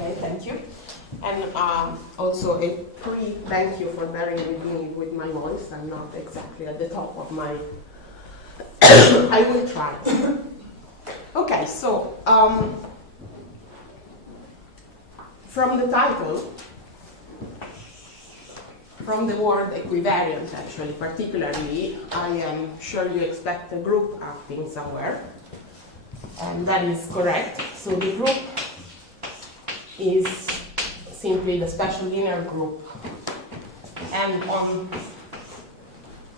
Okay, thank you. And also a thank you for bearing with me with my voice. I'm not exactly at the top of my... I will try. Okay, so from the title, from the word equivariant actually, particularly, I am sure you expect a group acting somewhere. And that is correct. So the group is simply the special linear group. And on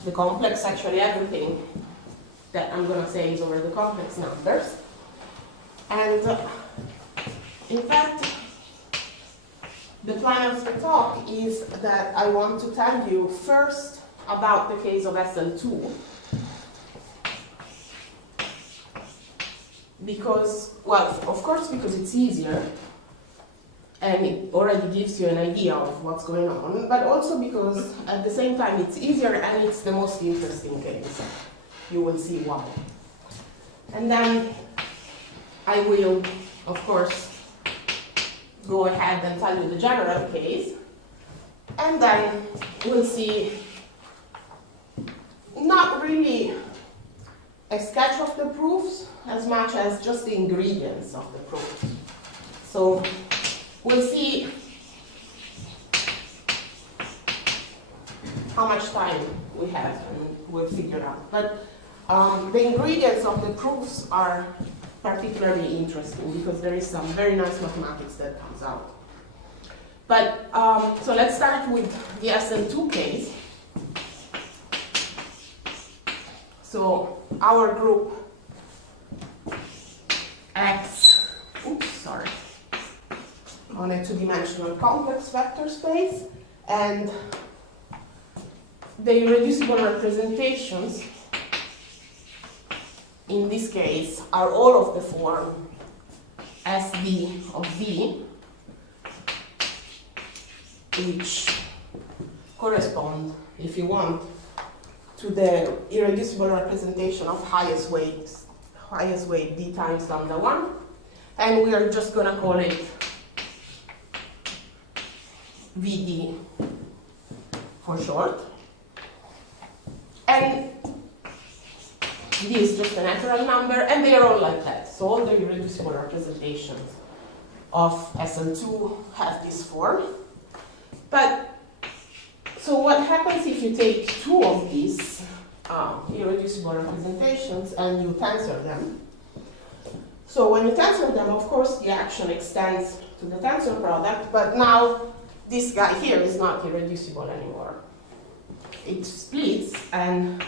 the complex, actually everything that I'm going to say is over the complex numbers. And in fact, the plan of the talk is that I want to tell you first about the case of SL2. Because, well, of course, because it's easier, and it already gives you an idea of what's going on, but also because at the same time it's easier and it's the most interesting case. You will see why. And then I will, of course, go ahead and tell you the general case, and then we'll see not really a sketch of the proofs as much as just the ingredients of the proof. So we'll see how much time we have and we'll figure out. But the ingredients of the proofs are particularly interesting because there is some very nice mathematics that comes out. But so let's start with the SL2 case. So our group X, on a two-dimensional complex vector space, and the irreducible representations in this case are all of the form SD of V, which correspond, if you want, to the irreducible representation of highest weight d times lambda 1, and we are just going to call it VD for short. And D is just a natural number, and they are all like that. So all the irreducible representations of SL2 have this form. But so what happens if you take two of these irreducible representations and you tensor them? So when you tensor them, of course, the action extends to the tensor product, but now this guy here is not irreducible anymore. It splits, and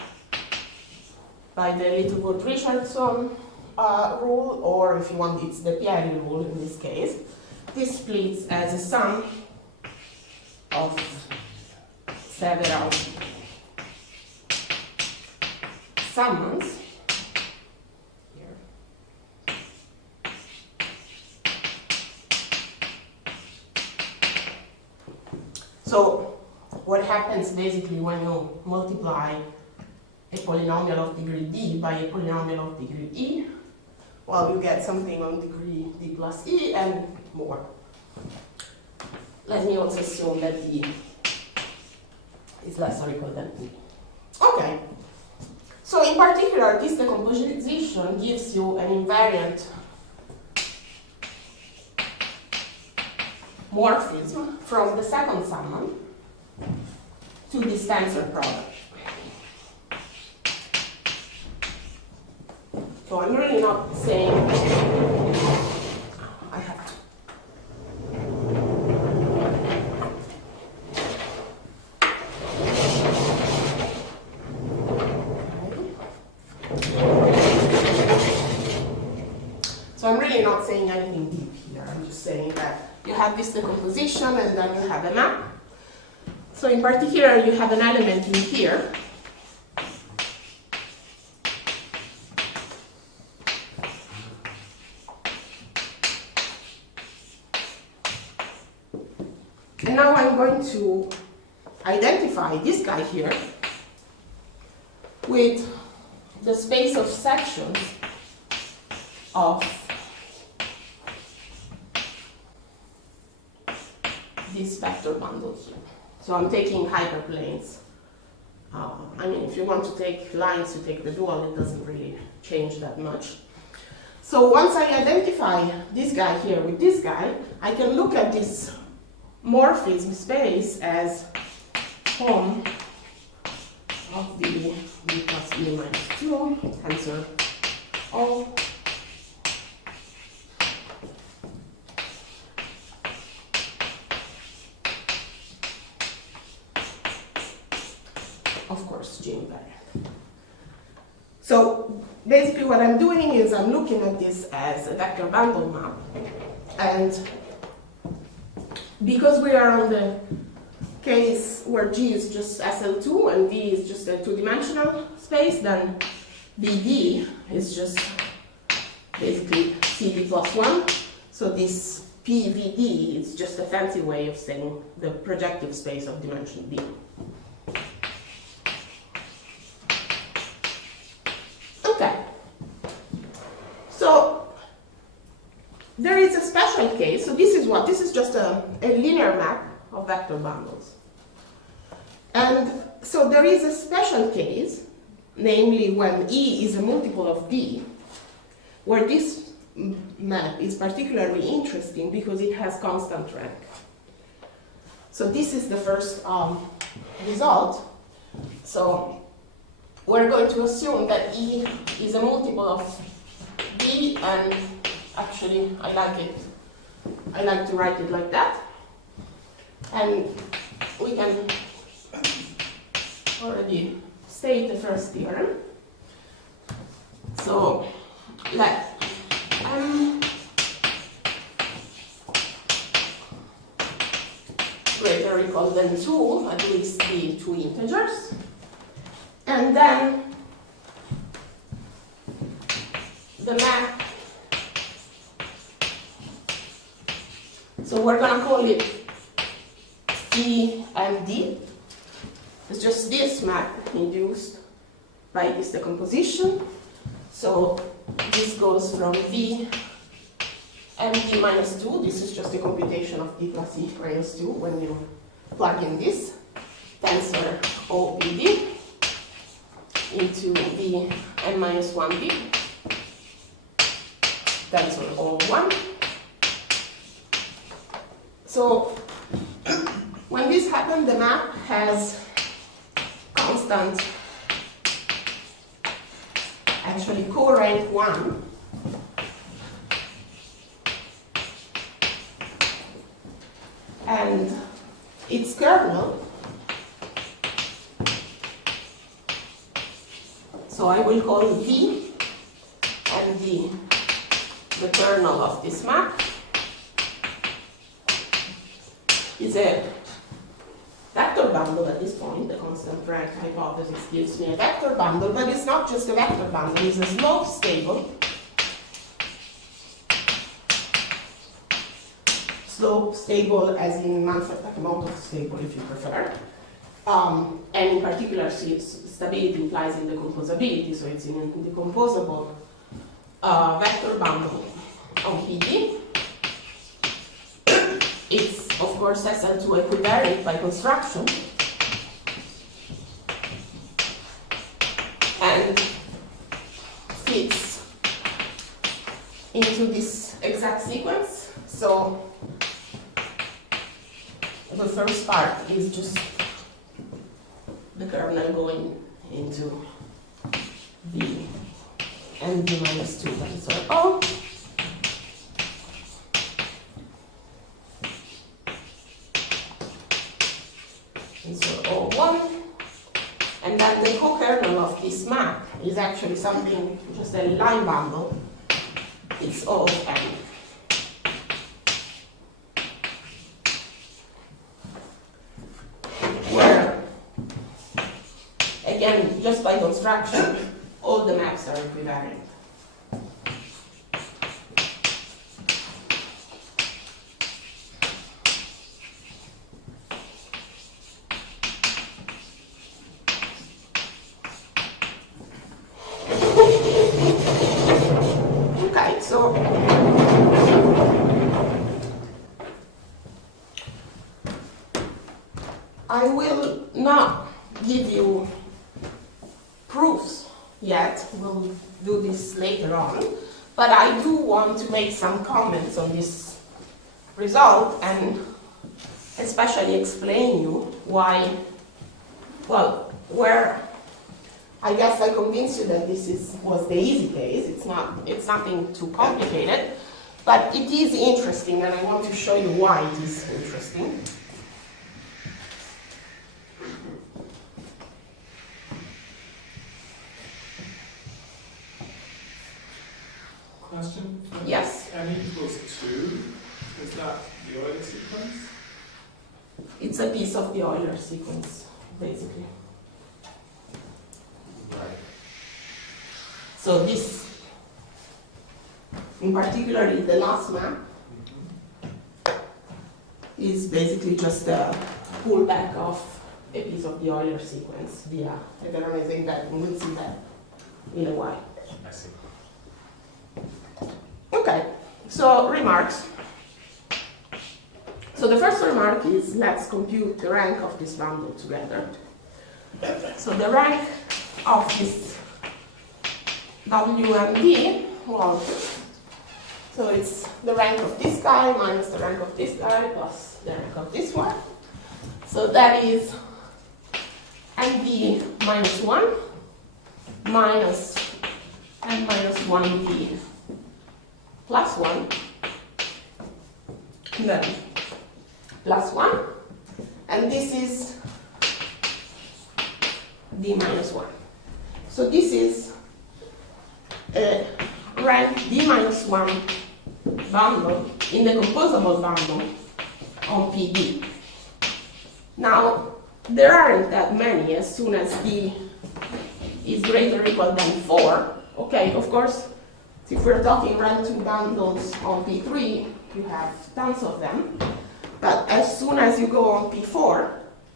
by the Littlewood-Richardson rule, or if you want, it's the Pieri rule in this case, this splits as a sum of several summands. So what happens basically when you multiply a polynomial of degree d by a polynomial of degree e? Well, you get something on degree d plus e and more. Let me also assume that d is less or equal than e. Okay. So in particular, this decomposition gives you an invariant morphism from the second summand to this tensor product. So I'm really not saying I have to. So I'm really not saying anything deep here. I'm just saying that you have this decomposition and then you have a map. So in particular, you have an element in here. And now I'm going to identify this guy here with the space of sections of this vector bundle here. So I'm taking hyperplanes. I mean, if you want to take lines, you take the dual, it doesn't really change that much. So once I identify this guy here with this guy, I can look at this morphism space as home of the b plus b minus 2 tensor O of course G invariant. So basically what I'm doing is I'm looking at this as a vector bundle map, and because we are on the case where G is just SL2 and V is just a two-dimensional space, then BD is just basically CD plus 1. So this PVD is just a fancy way of saying the projective space of dimension D. Okay. So there is a special case. So this is what? This is just a linear map of vector bundles. And so there is a special case, namely when E is a multiple of D, where this map is particularly interesting because it has constant rank. So this is the first result. So we're going to assume that E is a multiple of D, and actually I like to write it like that. And we can already state the first theorem. So let M greater or equal than 2 at least be two integers. And then the map, so we're going to call it E and D. It's just this map induced by this decomposition. So this goes from V and D minus 2. This is just a computation of D plus E minus 2 when you plug in this tensor OBD into V n minus 1B tensor O1. So when this happens, the map has constant, actually co-rank 1, and its kernel, so I will call V and the kernel of this map is a vector bundle at this point. The constant rank hypothesis gives me a vector bundle, but it's not just a vector bundle, it's a slope stable. Slope stable as in Manfred-Takamoto stable if you prefer. And in particular, stability implies indecomposability, so it's an indecomposable vector bundle on PD. It's, of course, SL2 equivariant by construction. And fits into this exact sequence. So the first part is just the kernel going into V and V minus 2 tensor O. Tensor O1. And then the co-kernel of this map is actually something, just a line bundle. It's O of n. Where, again, just by construction, all the maps are equivariant. Okay, so I will not give you proofs yet. We'll do this later on. But I do want to make some comments on this result and especially explain you why, well, where I guess I convinced you that this was the easy case. It's nothing too complicated, but it is interesting, and I want to show you why it is interesting. Question? Yes. N equals 2, is that the Euler sequence? It's a piece of the Euler sequence, basically. Right. So this, in particular, the last map is basically just a pullback of a piece of the Euler sequence via generalizing that, and we'll see that in a while. I see. Okay, so remarks. So the first remark is, let's compute the rank of this bundle together. So the rank of this W and D, well, so it's the rank of this guy minus the rank of this guy plus the rank of this one. So that is ND minus 1 minus N minus 1D plus 1, and then plus 1, and this is D minus 1. So this is a rank D minus 1 bundle in the composable bundle on PD. Now, there aren't that many as soon as D is greater or equal than 4. Okay, of course, if we're talking rank 2 bundles on P3, you have tons of them. But as soon as you go on P4,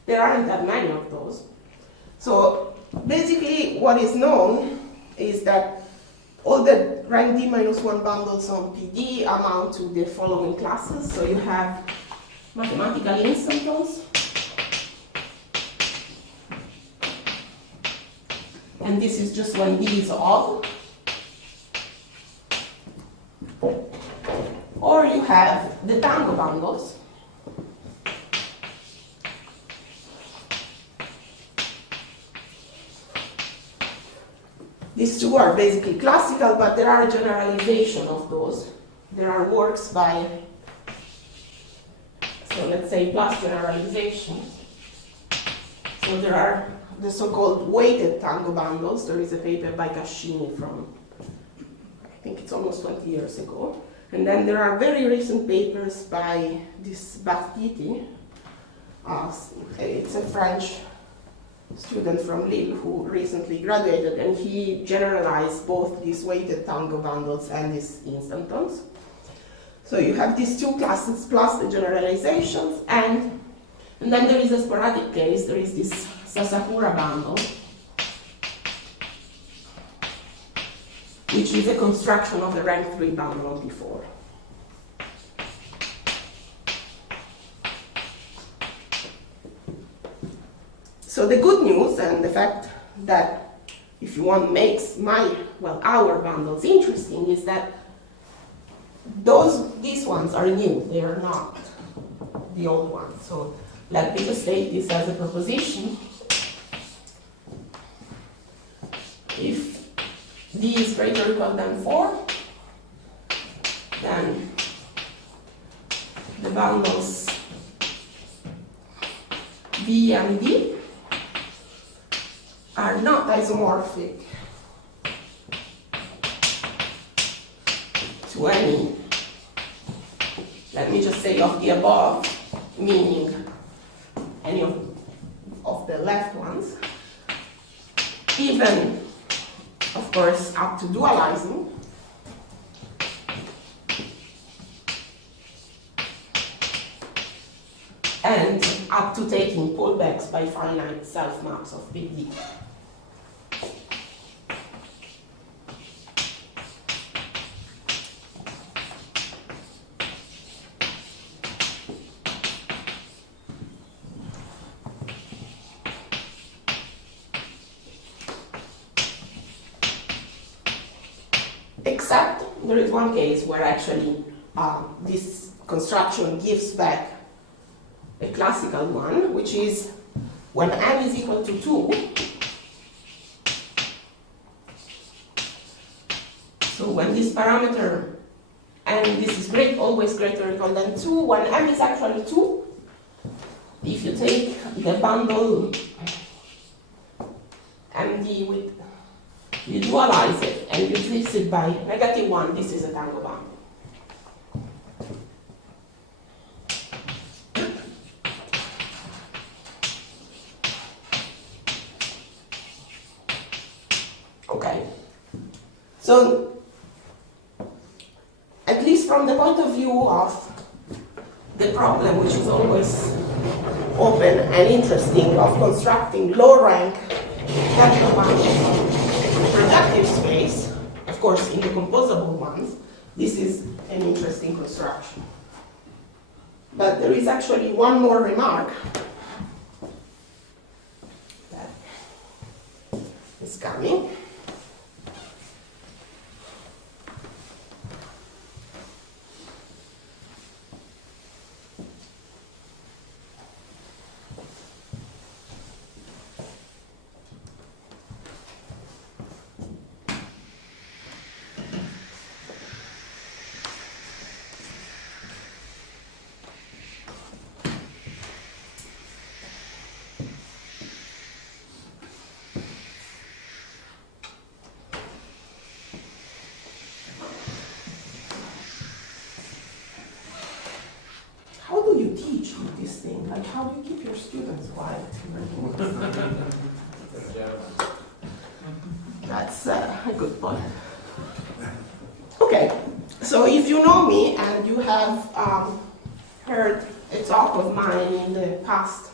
there aren't that many of those. So basically what is known is that all the rank D minus 1 bundles on PD amount to the following classes. So you have mathematical instantons, and this is just when D is odd. Or you have the tango bundles. These two are basically classical, but there are generalization of those. There are works by, so let's say, plus generalization. So there are the so-called weighted tango bundles. There is a paper by Cascini from, I think it's almost 20 years ago. And then there are very recent papers by this Bartiti. It's a French student from Lille who recently graduated, and he generalized both these weighted tango bundles and these instantons. So you have these two classes plus the generalizations, and then there is a sporadic case. There is this Sasakura bundle, which is a construction of the rank 3 bundle on P4. So the good news, and the fact that, if you want, makes our bundles interesting, is that these ones are new. They are not the old ones. So let me just state this as a proposition. If D is greater or equal than 4, then the bundles B and D are not isomorphic to any, let me just say, of the above, meaning any of the left ones, even, of course, up to dualizing. And up to taking pullbacks by finite self-maps of PD. except there is one case where actually this construction gives back a classical one, which is when m is equal to 2. So when this parameter, and this is always greater or equal than 2, when m is actually 2, if you take the bundle MD with, you dualize it and you replace it by -1, this is a Tangled bundle. Okay. So, at least from the point of view of the problem, which is always open and interesting, of constructing low-rank Tangled bundles of projective space, of course, in the composable ones, this is an interesting construction. But there is actually one more remark that is coming. Teach with this thing? Like, how do you keep your students quiet? That's a good point. Okay, so if you know me and you have heard a talk of mine in the past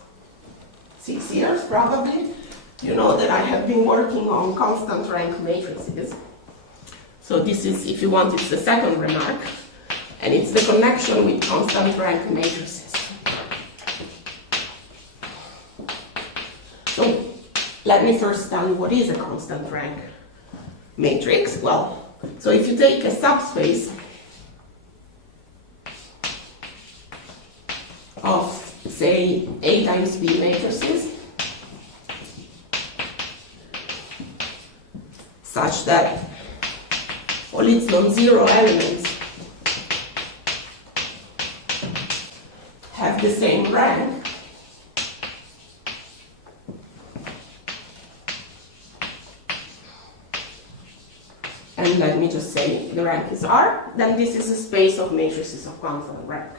6 years, probably, you know that I have been working on constant rank matrices. So this is, if you want, it's the second remark, and it's the connection with constant rank matrices. So let me first tell you what is a constant rank matrix. Well, so if you take a subspace of, say, A times B matrices, such that all its non-zero elements have the same rank, and let me just say the rank is R, then this is a space of matrices of constant rank.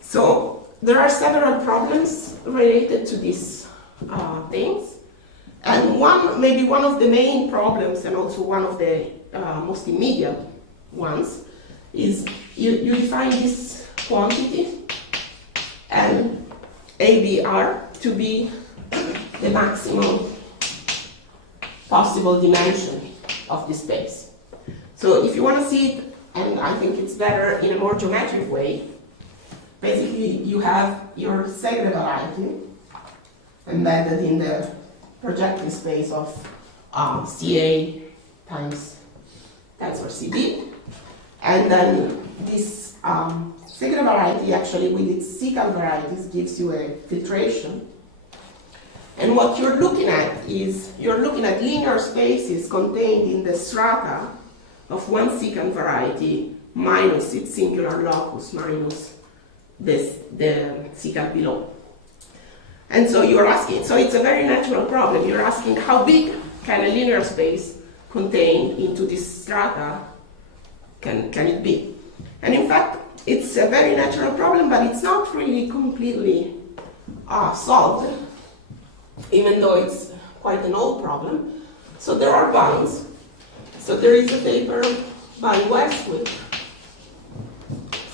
So there are several problems related to these things, and maybe one of the main problems, and also one of the most immediate ones, is you define this quantity and ABR to be the maximum possible dimension of this space. So if you want to see it, and I think it's better in a more geometric way, basically you have your Segre variety embedded in the projective space of CA times tensor CB, and then this Segre variety actually with its secant varieties gives you a filtration. And what you're looking at is, you're looking at linear spaces contained in the strata of one secant variety minus its singular locus minus the secant below. And so you're asking, so it's a very natural problem. You're asking how big can a linear space contained into this strata can it be? And in fact, it's a very natural problem, but it's not really completely solved, even though it's quite an old problem. So there are bounds. So there is a paper by Westwood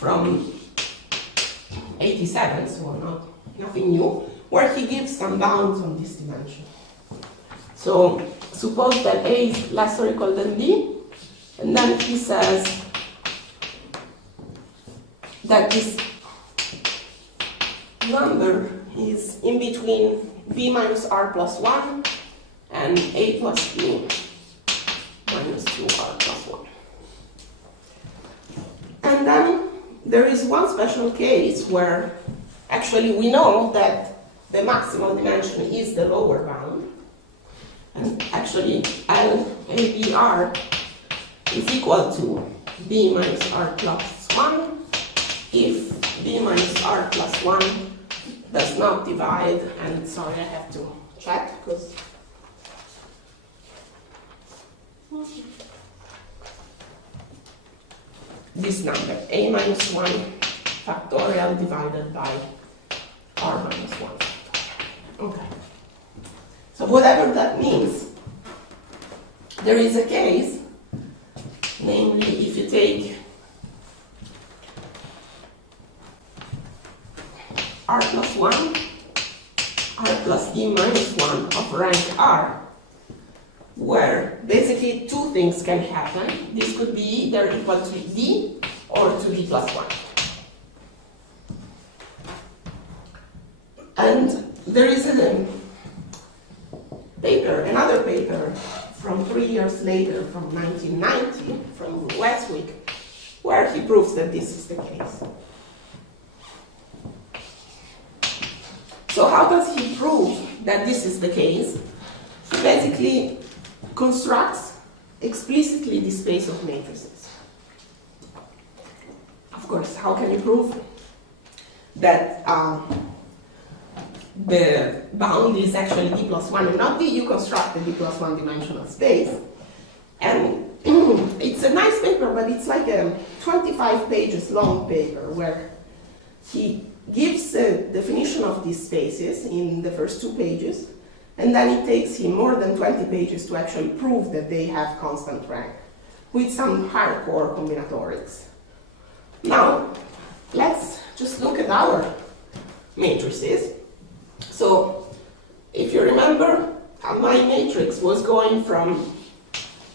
from 87, so nothing new, where he gives some bounds on this dimension. So suppose that A is less or equal than B, and then he says that this number is in between B minus R plus 1 and A plus B minus 2R plus 1. there is one special case where actually we know that the maximal dimension is the lower bound, and actually LABR is equal to B minus R plus 1 if B minus R plus 1 does not divide, and sorry, I have to check because this number, A minus 1 factorial divided by R minus 1. Okay. So whatever that means, there is a case, namely if you take R plus 1, R plus D minus 1 of rank R, where basically two things can happen. This could be either equal to D or to D plus 1. And there is a paper, another paper from 3 years later, from 1990, from Westwick, where he proves that this is the case. So how does he prove that this is the case? He basically constructs explicitly the space of matrices. Of course, how can you prove that the bound is actually D plus 1 and not D? You construct the D plus 1 dimensional space. And it's a nice paper, but it's like a 25 pages long paper where he gives a definition of these spaces in the first 2 pages, and then it takes him more than 20 pages to actually prove that they have constant rank with some hardcore combinatorics. Now, let's just look at our matrices. So, if you remember, my matrix was going from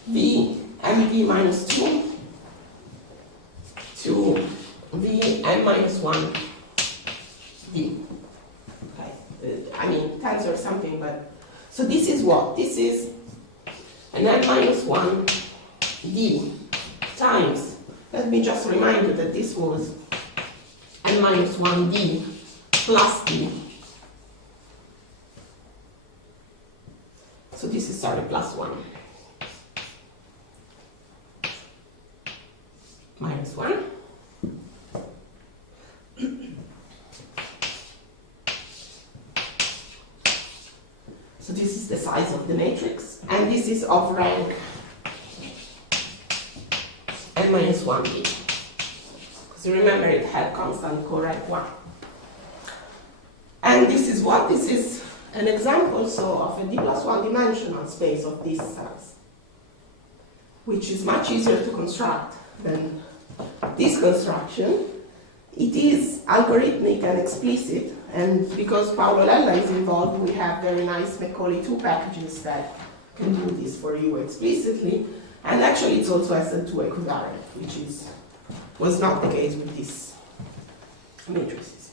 V MV minus 2 to V n minus 1 D. Okay. I mean, tensor something, but so this is what? This is an n minus 1 D times, let me just remind you that this was n minus 1 D plus D. So this is, sorry, plus 1. Minus 1. So this is the size of the matrix, and this is of rank n minus 1D. Because remember, it had constant co-rank 1. And this is what? This is an example, so, of a D plus 1 dimensional space of this size, which is much easier to construct than this construction. It is algorithmic and explicit, and because Paolo Lella is involved, we have very nice Macaulay 2 packages that can do this for you explicitly, and actually it's also SL2 equivariant, which was not the case with these matrices.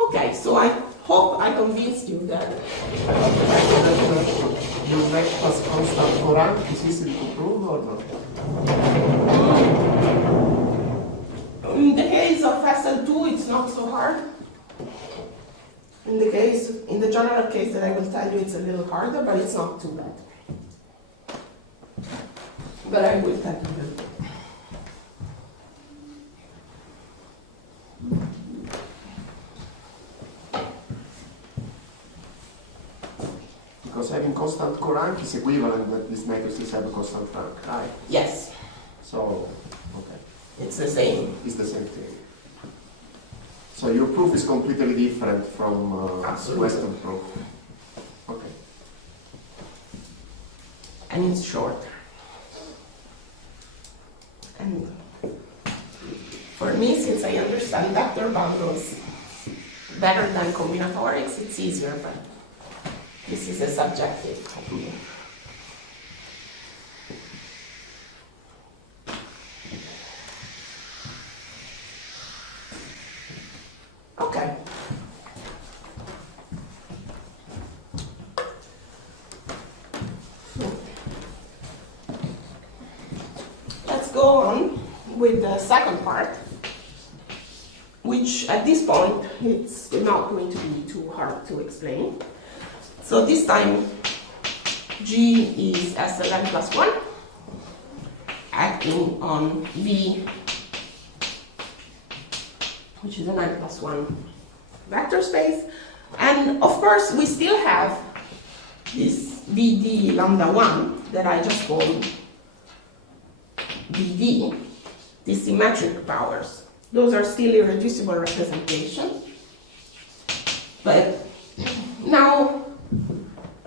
Okay, so I hope I convinced you that You make as constant for rank, is easy to prove or not? in the case of SL2, it's not so hard. In the general case that I will tell you, it's a little harder, but it's not too bad. But I will tell you. Because having constant co-rank is equivalent that these matrices have a constant rank, right? Yes, So, okay, it's the same. it's the same thing. So your proof is completely different from Absolutely. Western proof. Okay. And it's short. And for me, since I understand vector bundles better than combinatorics, it's easier, but this is a subjective opinion. Okay. Let's go on with the second part. which at this point it's not going to be too hard to explain. So this time G is SLN plus 1 acting on V, which is an n plus 1 vector space. And of course we still have this VD lambda 1 that I just called VD, these symmetric powers. Those are still irreducible representations, but now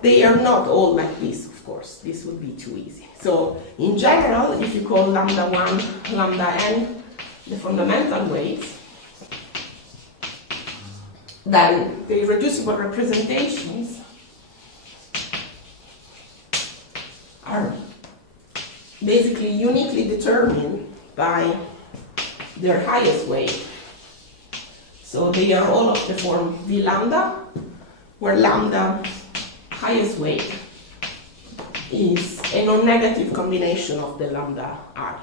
they are not all like this, of course. This would be too easy. So in general, if you call lambda 1, lambda n the fundamental weights, then the irreducible representations are basically uniquely determined by their highest weight. So they are all of the form V lambda, where lambda highest weight is a non-negative combination of the lambda r.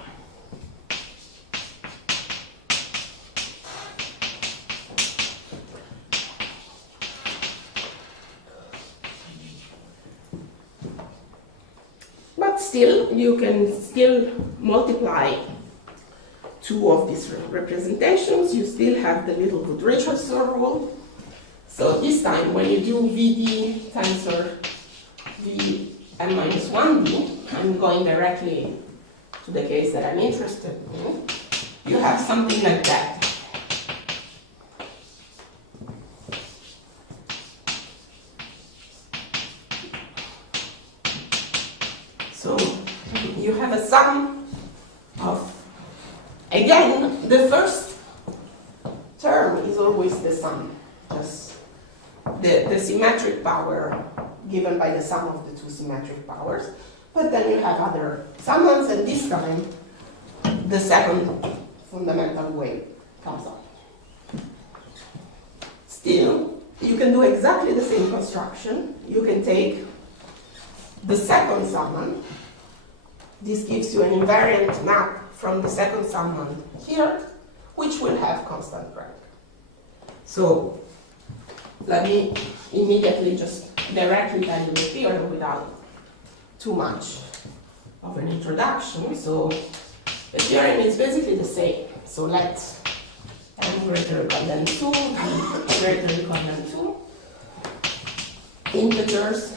But still, you can still multiply two of these representations. You still have the little Richardson rule. So this time, when you do VD tensor Vn minus 1D, I'm going directly to the case that I'm interested in. You have something like that. So you have a sum of, again, the first term is always the sum, just the symmetric power given by the sum of the two symmetric powers. But then you have other summands, and this time the second fundamental weight comes up. Still, you can do exactly the same construction. You can take the second summand. This gives you an invariant map from the second summand here, which will have constant rank. So let me immediately just directly tell you the theorem without too much of an introduction. So the theorem is basically the same. So let n greater or equal than 2, b greater or equal than 2, integers,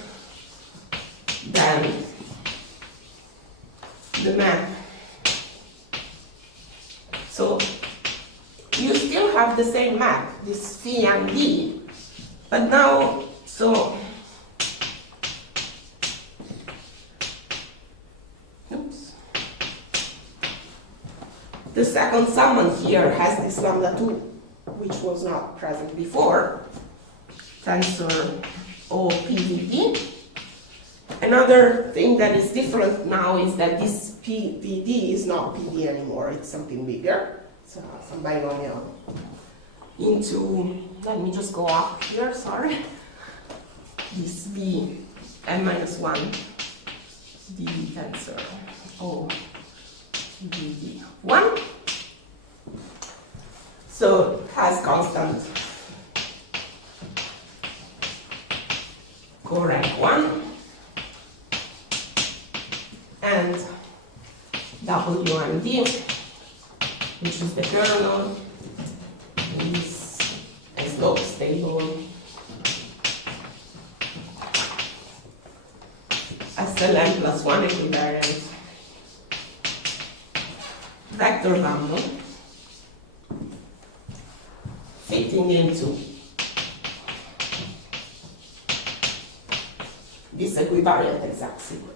then the map. So you still have the same map, this phi and d, but now, so oops. The second summand here has this lambda 2, which was not present before, tensor OPVD. Another thing that is different now is that this PVD is not PD anymore, it's something bigger. So some binomial into, let me just go up here, sorry. This V n minus 1 d tensor O VD 1. So it has constant co-rank 1 and WMD, which is the kernel, is a slope stable SLN plus 1 equivariant vector bundle fitting into this equivariant exact sequence.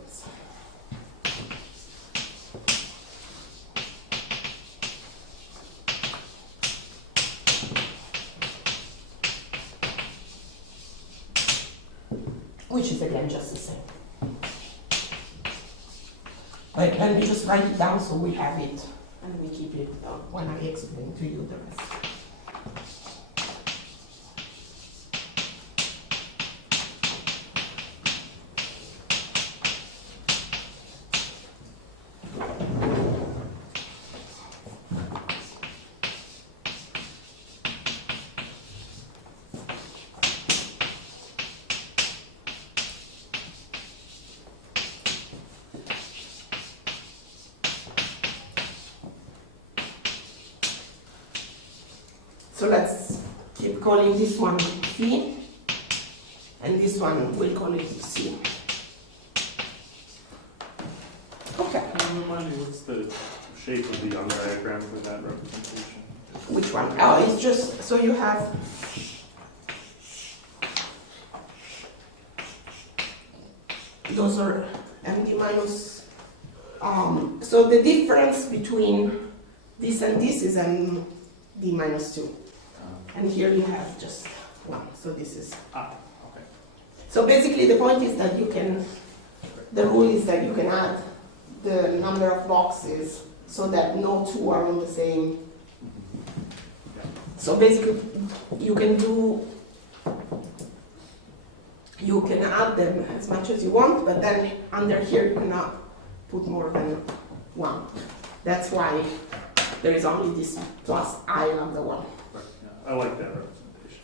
Which is again just the same. But let me just write it down so we have it and we keep it when I explain to you the rest. So let's keep calling this one P, and this one we'll call it C. Okay. Can you remind me what's the shape of the Young diagram for that representation? Which one? Oh, it's just so you have those are MD minus. So the difference between this and this is MD minus 2. And here you have just 1. So this is. Okay. So basically the point is that you can, the rule is that you can add the number of boxes so that no two are on the same. So basically you can add them as much as you want, but then under here you cannot put more than 1. That's why there is only this plus I lambda 1. Right. Yeah. I like that representation.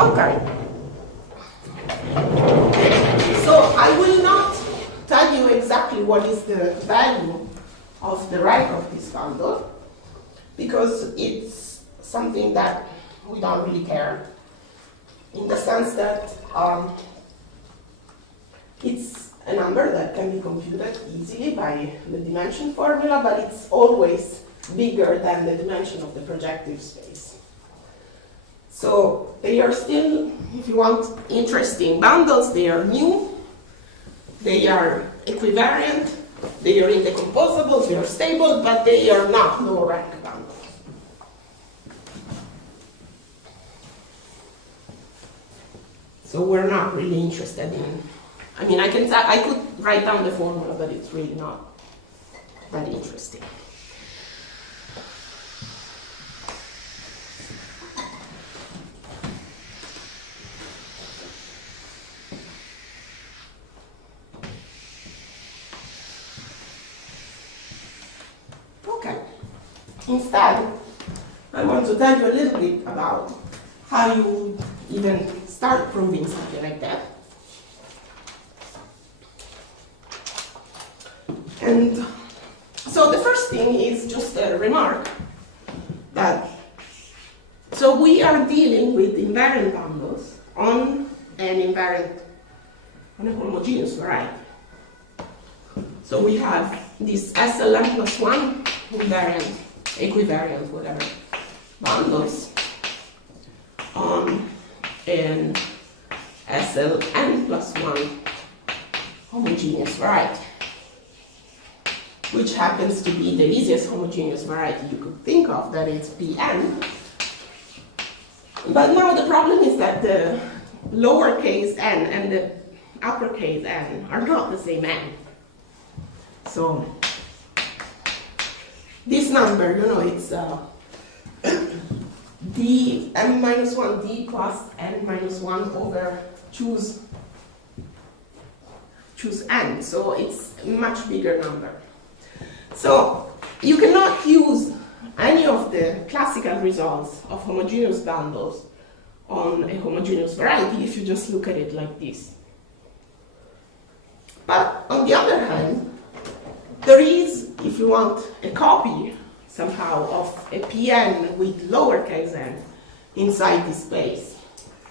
Okay. So I will not tell you exactly what is the value of the rank of this bundle, because it's something that we don't really care, in the sense that it's a number that can be computed easily by the dimension formula, but it's always bigger than the dimension of the projective space. So they are still, if you want, interesting bundles. They are new, they are equivariant, they are indecomposable, they are stable, but they are not low rank bundles. So we're not really interested in, I mean, I could write down the formula, but it's really not that interesting. Okay. Instead, I want to tell you a little bit about how you even start proving something like that. And so the first thing is just a remark that, so we are dealing with invariant bundles on a homogeneous variety. So we have this SLM plus 1 invariant, equivariant, whatever, bundles on an SLN plus 1 homogeneous variety, which happens to be the easiest homogeneous variety you could think of, that is Pn. But now the problem is that the lowercase n and the uppercase n are not the same n. So this number, it's d m minus 1 d plus n minus 1 over choose n. So it's a much bigger number. So you cannot use any of the classical results of homogeneous bundles on a homogeneous variety if you just look at it like this. But on the other hand, there is, if you want, a copy somehow of a Pn with lowercase n inside this space.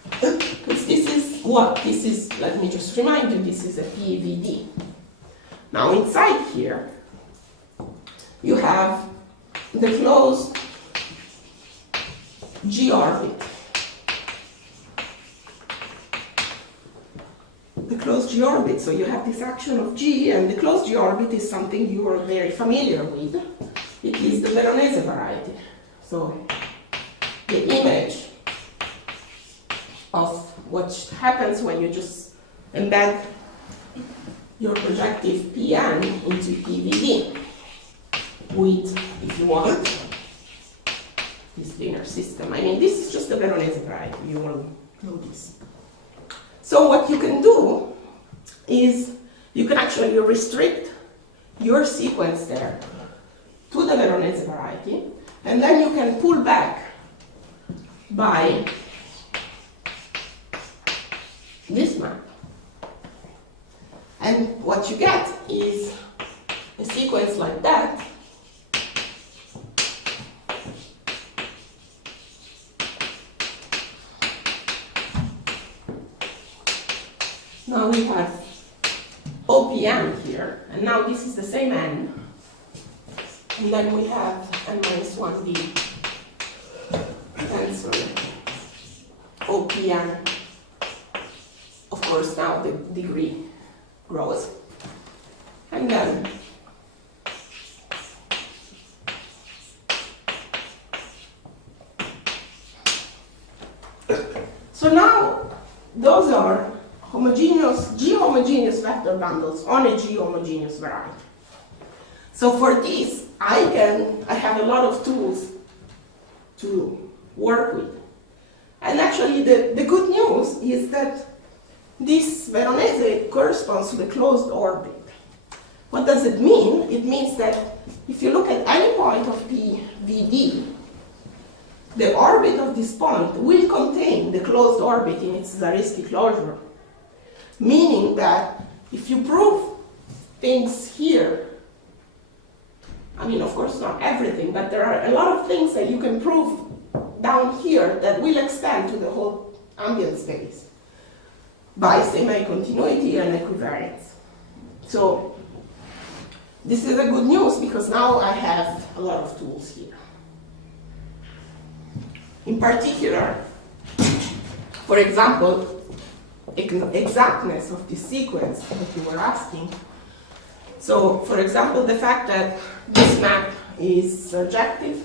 Because this is what this is, let me just remind you, this is a PVD. Now inside here, you have the closed G orbit. The closed G orbit, so you have this action of G, and the closed G orbit is something you are very familiar with. It is the Veronese variety. So the image of what happens when you just embed your projective Pn into PVD with, if you want, this linear system. I mean, this is just the Veronese variety, you will know this. So what you can do is you can actually restrict your sequence there to the Veronese variety, and then you can pull back by this map. And what you get is a sequence like that, now we have OPN here, and now this is the same n, and then we have n minus 1d tensor OPN. Of course, now the degree grows, and then so now those are homogeneous, G-homogeneous vector bundles on a G-homogeneous variety. So for this, I have a lot of tools to work with. And actually, the good news is that this Veronese corresponds to the closed orbit. What does it mean? It means that if you look at any point of P VD, the orbit of this point will contain the closed orbit in its Zariski closure. Meaning that if you prove things here, I mean, of course, not everything, but there are a lot of things that you can prove down here that will extend to the whole ambient space by semi-continuity and equivariance. So this is a good news because now I have a lot of tools here. In particular, for example, exactness of this sequence that you were asking. So, for example, the fact that this map is surjective,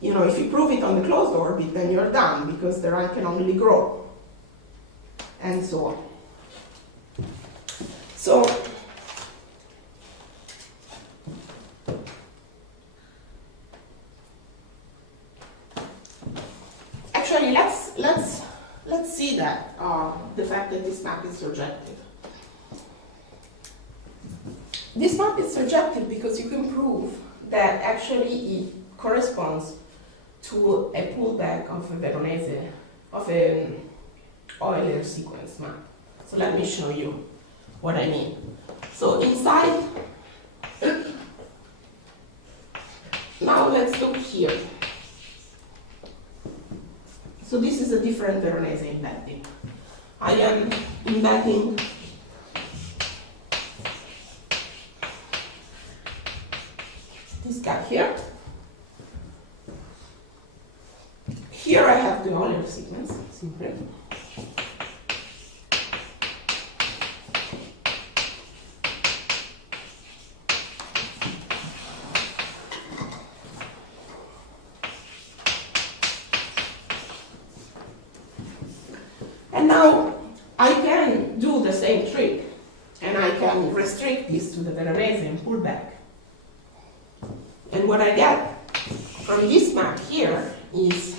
you know, if you prove it on the closed orbit, then you're done because the rank can only grow, and so on. So, actually, let's see that the fact that this map is surjective. This map is surjective because you can prove that actually it corresponds to a pullback of a Veronese, of an Euler sequence map. So let me show you what I mean. So inside, now let's look here. So this is a different Veronese embedding. I am embedding this guy here. Here I have the Euler sequence, simply. And now I can do the same trick, and I can restrict this to the Veronese and pull back. And what I get from this map here is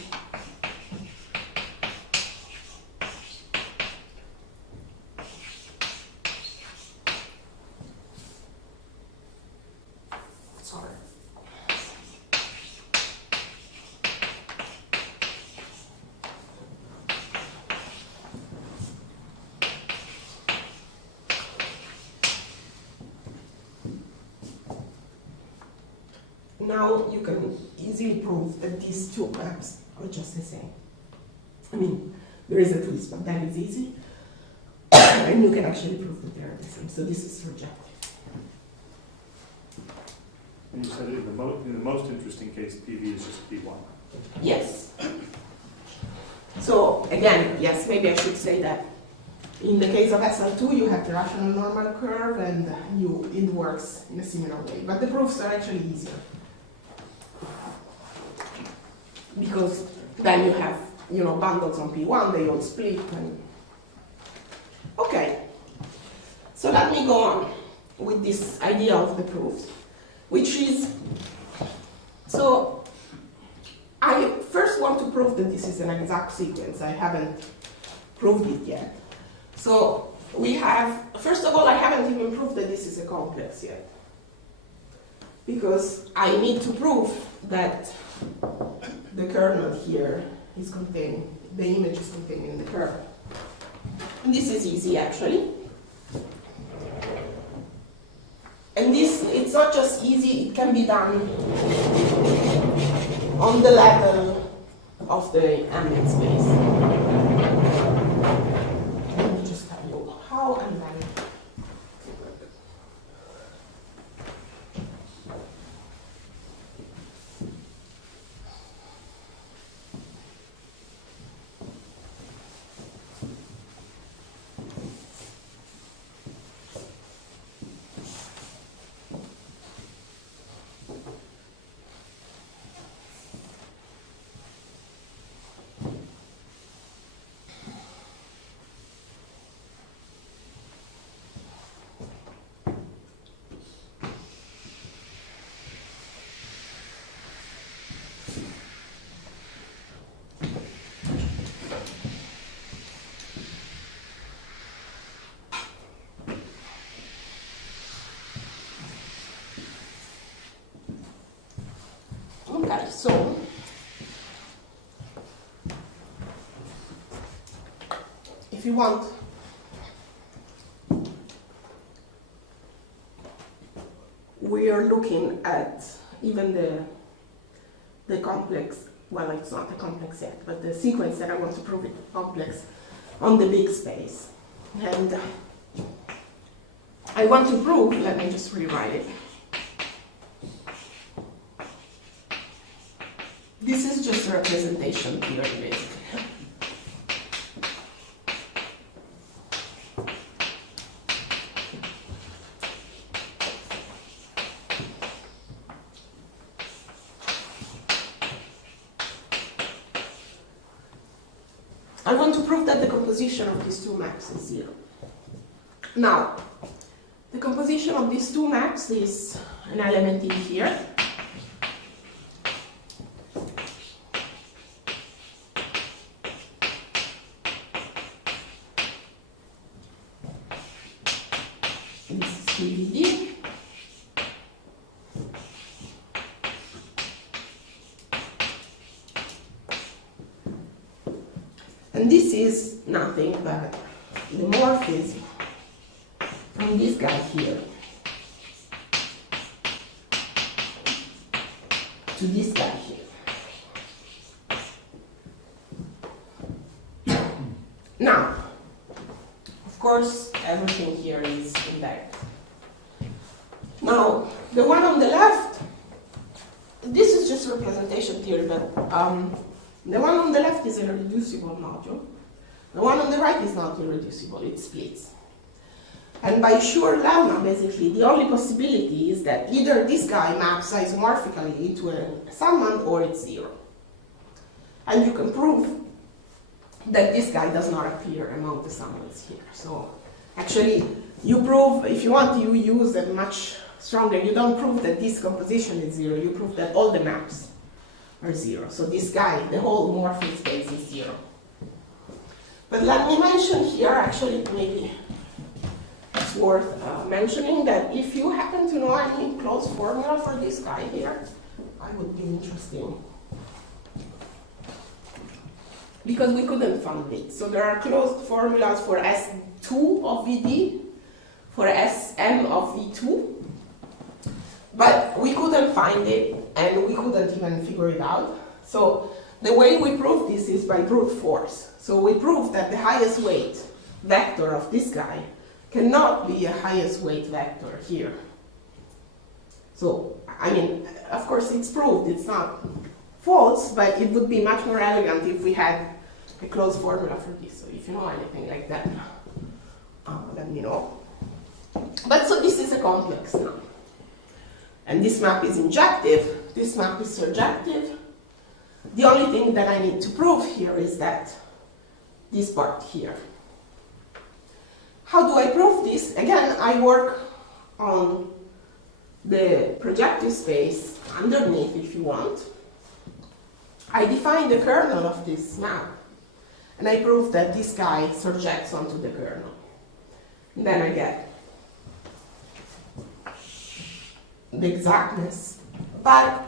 now you can easily prove that these two maps are just the same. I mean, there is a twist, but that is easy. And you can actually prove that they are the same. So this is surjective. And you said in the most interesting case, PV is just P1. Yes. So again, yes, maybe I should say that in the case of SL2, you have the rational normal curve, and it works in a similar way. But the proofs are actually easier, because then you have, bundles on P1, they all split. Okay, so let me go on with this idea of the proofs, which is, so I first want to prove that this is an exact sequence. I haven't proved it yet. So we have, first of all, I haven't even proved that this is a complex yet, because I need to prove that the kernel here is contained, the image is contained in the kernel. And this is easy, actually. And this, it's not just easy, it can be done on the level of the ambient space. Let me just tell you how and then. Okay, so if you want, we are looking at even the complex, well, it's not a complex yet, but the sequence that I want to prove it complex on the big space. And I want to prove, let me just rewrite it. This is just a representation theory, basically. I want to prove that the composition of these two maps is zero. Now, the composition of these two maps is an element in here. This is PVD. And this is nothing but the morphism from this guy here to this guy here. Now, of course, everything here is indirect. Now, the one on the left, this is just representation theory, but the one on the left is a irreducible module. The one on the right is not irreducible, it splits. And by Schur lemma, basically, the only possibility is that either this guy maps isomorphically into a summand or it's zero. And you can prove that this guy does not appear among the summands here. So actually, you prove, if you want, you use a much stronger, you don't prove that this composition is zero, you prove that all the maps are zero. So this guy, the whole morphing space is zero. But let me mention here, actually, maybe it's worth mentioning that if you happen to know any closed formula for this guy here, I would be interested. Because we couldn't find it. So there are closed formulas for S2 of VD, for Sm of V2, but we couldn't find it and we couldn't even figure it out. So the way we prove this is by brute force. So we prove that the highest weight vector of this guy cannot be a highest weight vector here. So, I mean, of course it's proved, it's not false, but it would be much more elegant if we had a closed formula for this. So if you know anything like that, let me know. But so this is a complex now. And this map is injective, this map is surjective. The only thing that I need to prove here is that this part here. How do I prove this? Again, I work on the projective space underneath, if you want. I define the kernel of this map, and I prove that this guy surjects onto the kernel. And then I get the exactness. But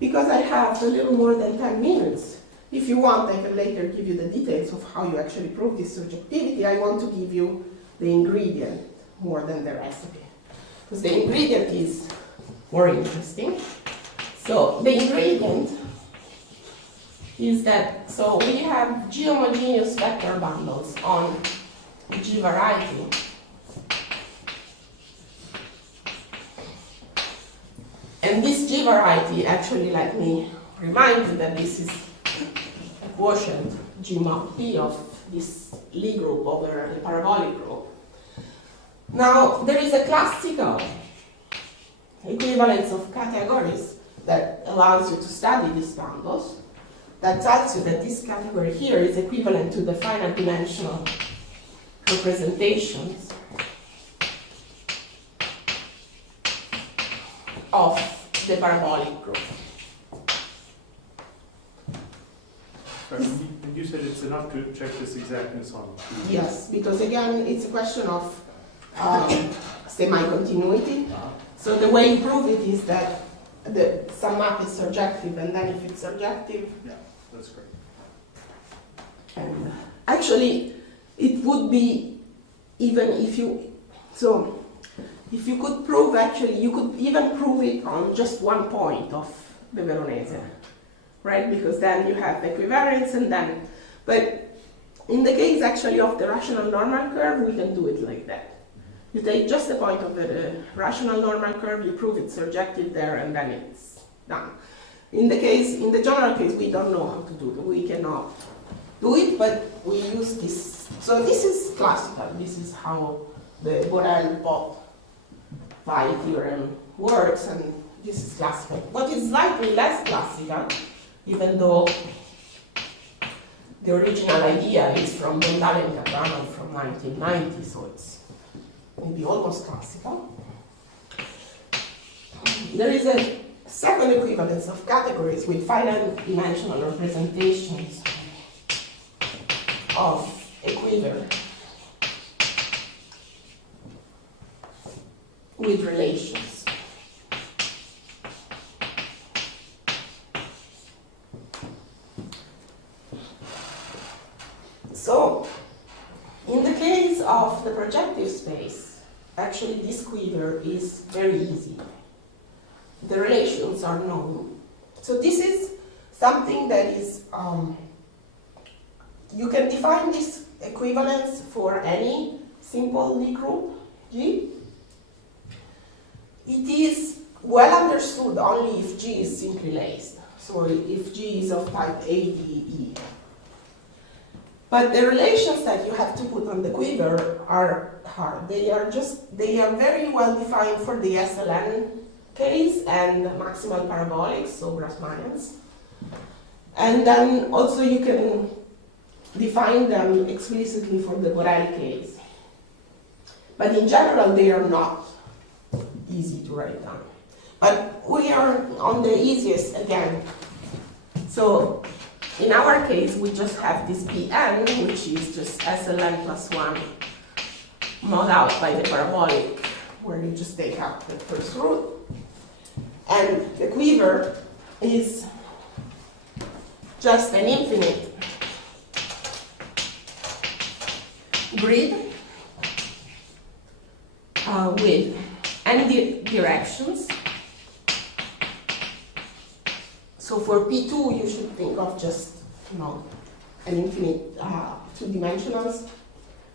because I have a little more than 10 minutes, if you want, I can later give you the details of how you actually prove this surjectivity. I want to give you the ingredient more than the recipe. because the ingredient is more interesting. So the ingredient is that, so we have G homogeneous vector bundles on G variety. And this G variety, actually, let me remind you that this is a quotient G mod P of this Lie group over the parabolic group. Now, there is a classical equivalence of categories that allows you to study these bundles, that tells you that this category here is equivalent to the finite dimensional representations of the parabolic group. Sorry, you said it's enough to check this exactness on P. Yes, because again, it's a question of semi-continuity. So the way you prove it is that some map is surjective, and then if it's surjective, Yeah, that's great. and actually, it would be even if you, so if you could prove, actually, you could even prove it on just one point of the Veronese, right? Because then you have equivariance, and then, but in the case actually of the rational normal curve, we can do it like that. You take just the point of the rational normal curve, you prove it's surjective there, and then it's done. In the general case, we don't know how to do it. We cannot do it, but we use this. So this is classical. This is how the Borel-Bott-Pi theorem works, and this is classical. What is slightly less classical, even though the original idea is from Bondale and Caprano from 1990, so it's maybe almost classical. There is a second equivalence of categories with finite dimensional representations of a quiver with relations. So, in the case of the projective space, actually this quiver is very easy. The relations are known. So this is something that is, you can define this equivalence for any simple Lie group, G. It is well understood only if G is simply laced. So if G is of type A, D, E. But the relations that you have to put on the quiver are hard. They are very well defined for the SLN case and maximal parabolics, so Grassmannians. And then also you can define them explicitly for the Borel case. But in general, they are not easy to write down. But we are on the easiest again. So in our case, we just have this Pn, which is just SLN plus 1 mod out by the parabolic, where you just take out the first root. And the quiver is just an infinite grid with n directions. So for P2, you should think of just, an infinite two-dimensional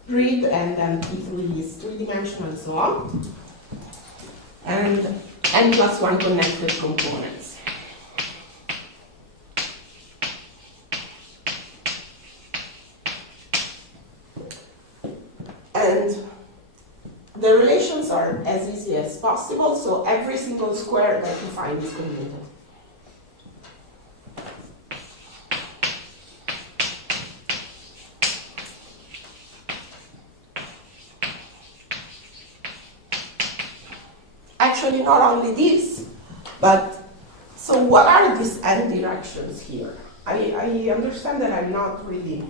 grid, and then P3 is three-dimensional and so on. And n plus 1 connected components. And the relations are as easy as possible, so every single square that you find is commuted. Actually, not only this, but so what are these n directions here? I understand that I'm not really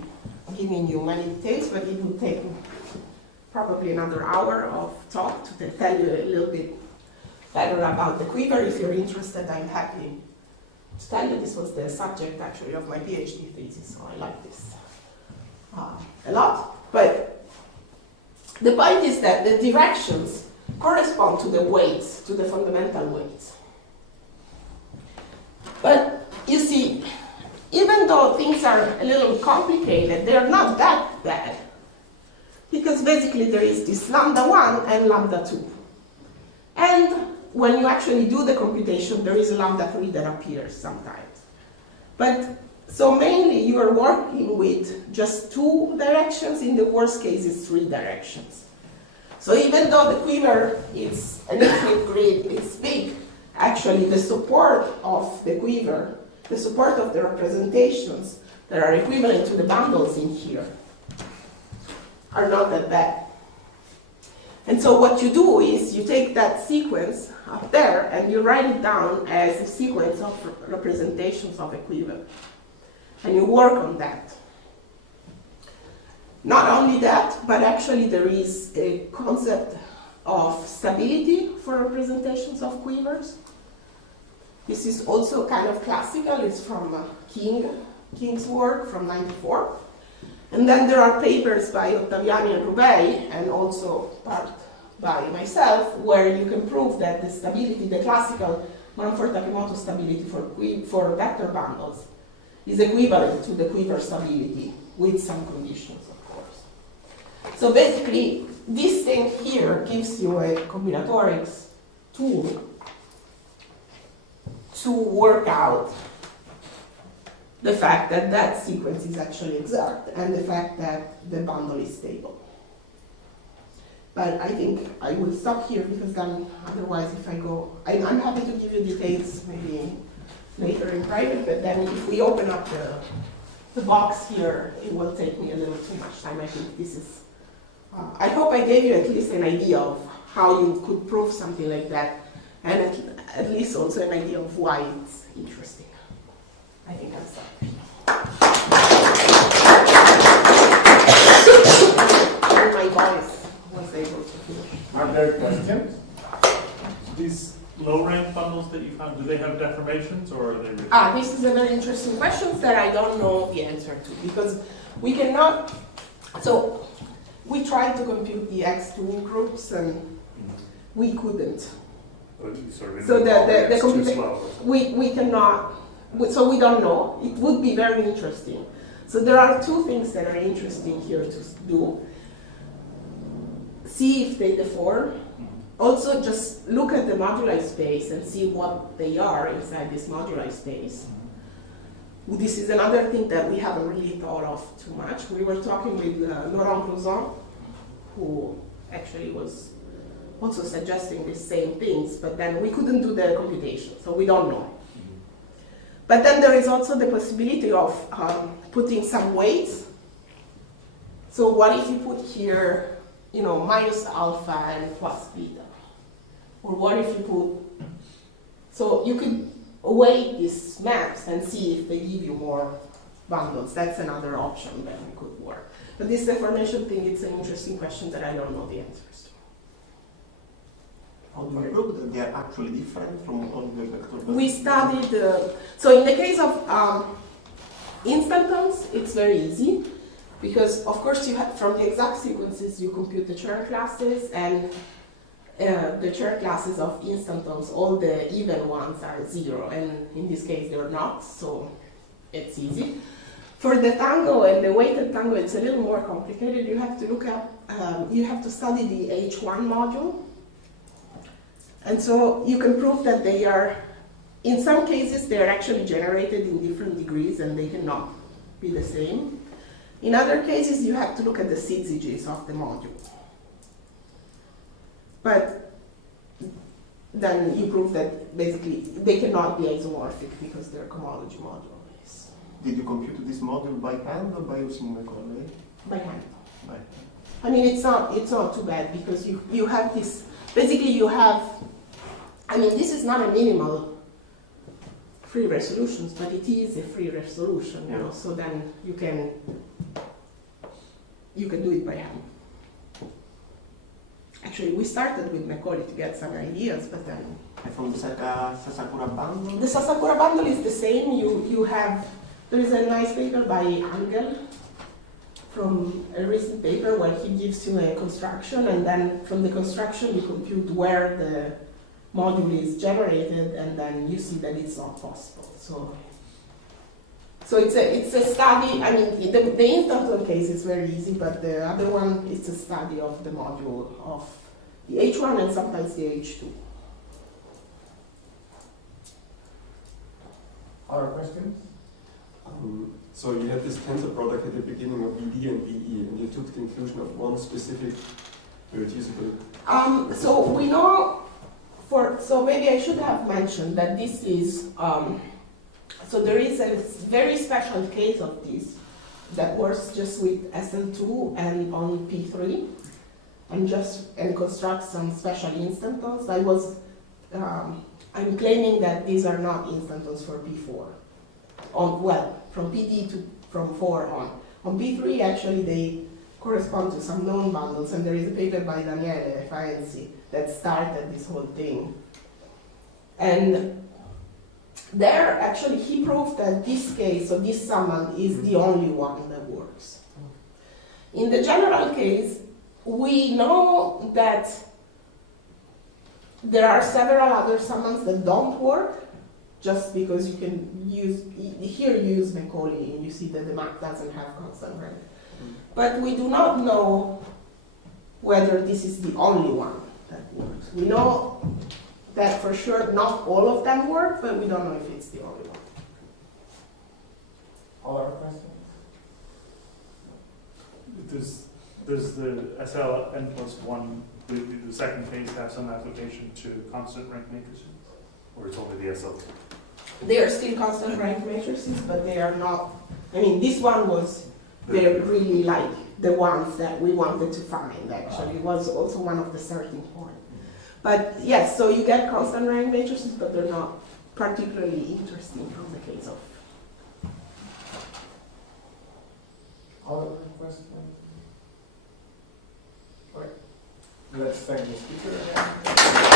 giving you many details, but it would take probably another hour of talk to tell you a little bit better about the quiver. If you're interested, I'm happy to tell you. This was the subject actually of my PhD thesis, so I like this a lot. But the point is that the directions correspond to the weights, to the fundamental weights. But you see, even though things are a little complicated, they're not that bad. Because basically there is this lambda 1 and lambda 2. And when you actually do the computation, there is a lambda 3 that appears sometimes. But so mainly you are working with just 2 directions. In the worst case, it's 3 directions. So even though the quiver is an infinite grid, it's big, actually the support of the quiver, the support of the representations that are equivalent to the bundles in here are not that bad. And so what you do is you take that sequence up there and you write it down as a sequence of representations of a quiver. And you work on that. Not only that, but actually there is a concept of stability for representations of quivers. This is also kind of classical. It's from King's work from '94. And then there are papers by Ottaviani and Roubaix, and also part by myself, where you can prove that the stability, the classical Mumford-Takemoto stability for vector bundles, is equivalent to the quiver stability with some conditions, of course. So basically, this thing here gives you a combinatorics tool to work out the fact that that sequence is actually exact and the fact that the bundle is stable. But I think I will stop here because then otherwise if I go, I'm happy to give you details maybe later in private, but then if we open up the box here, it will take me a little too much time. I think this is, I hope I gave you at least an idea of how you could prove something like that, and at least also an idea of why it's interesting. I think I'm sorry. And my voice was able to finish. Are there questions? These low-rank bundles that you found, do they have deformations or are they? This is a very interesting question that I don't know the answer to, because we cannot. So we tried to compute the X2 groups and we couldn't. So the computation we cannot. So we don't know. It would be very interesting. So there are 2 things that are interesting here to do. See if they deform. Also, just look at the moduli space and see what they are inside this moduli space. This is another thing that we haven't really thought of too much. We were talking with Laurent Clouzon, who actually was also suggesting the same things, but then we couldn't do the computation, so we don't know. But then there is also the possibility of putting some weights. So what if you put here, minus alpha and plus beta? Or what if you put, so you could weight these maps and see if they give you more bundles. That's another option that could work. But this deformation thing, it's an interesting question that I don't know the answers to. How do you prove that they are actually different from all the vector? We studied, so in the case of instantons, it's very easy, because of course you have, from the exact sequences you compute the Chern classes, and the Chern classes of instantons, all the even ones are 0, and in this case they're not, so it's easy. For the tango and the weighted tango, it's a little more complicated. You have to look at, you have to study the H1 module. And so you can prove that they are, in some cases, they are actually generated in different degrees and they cannot be the same. In other cases, you have to look at the syzygies of the module. But then you prove that basically they cannot be isomorphic because their cohomology module is. Did you compute this module by hand or by using Macaulay? By hand. By hand. I mean, it's not too bad because you have this, basically you have, I mean, this is not a minimal free resolutions, but it is a free resolution, you know, so then you can do it by hand. Actually, we started with Macaulay to get some ideas, but then... And from the Sasakura bundle? The Sasakura bundle is the same. You have, there is a nice paper by Angel from a recent paper where he gives you a construction, and then from the construction you compute where the module is generated, and then you see that it's not possible. So it's a study. I mean, the instanton case is very easy, but the other one is a study of the module of the H1 and sometimes the H2. Other questions? So you had this tensor product at the beginning of VD and VE, and you took the inclusion of one specific irreducible. So we know so maybe I should have mentioned that this is, so there is a very special case of this that works just with SN2 and on P3 and constructs some special instantons. I'm claiming that these are not instantons for P4. From PD from 4 on. On P3, actually, they correspond to some known bundles, and there is a paper by Daniele Faenzi that started this whole thing. And there, actually, he proved that this case, so this summand, is the only one that works. In the general case, we know that there are several other summands that don't work, just because you can use Macaulay, and you see that the map doesn't have constant rank. But we do not know whether this is the only one that works. We know that for sure not all of them work, but we don't know if it's the only one. Other questions? Does the SL n plus 1, the second phase, have some application to constant rank matrices? Or it's only the SL? They are still constant rank matrices, but they are not. I mean, this one was, they're really like the ones that we wanted to find, actually. It was also one of the starting points. But yes, so you get constant rank matrices, but they're not particularly interesting from the case of. Other questions? Okay. Let's thank the speaker again.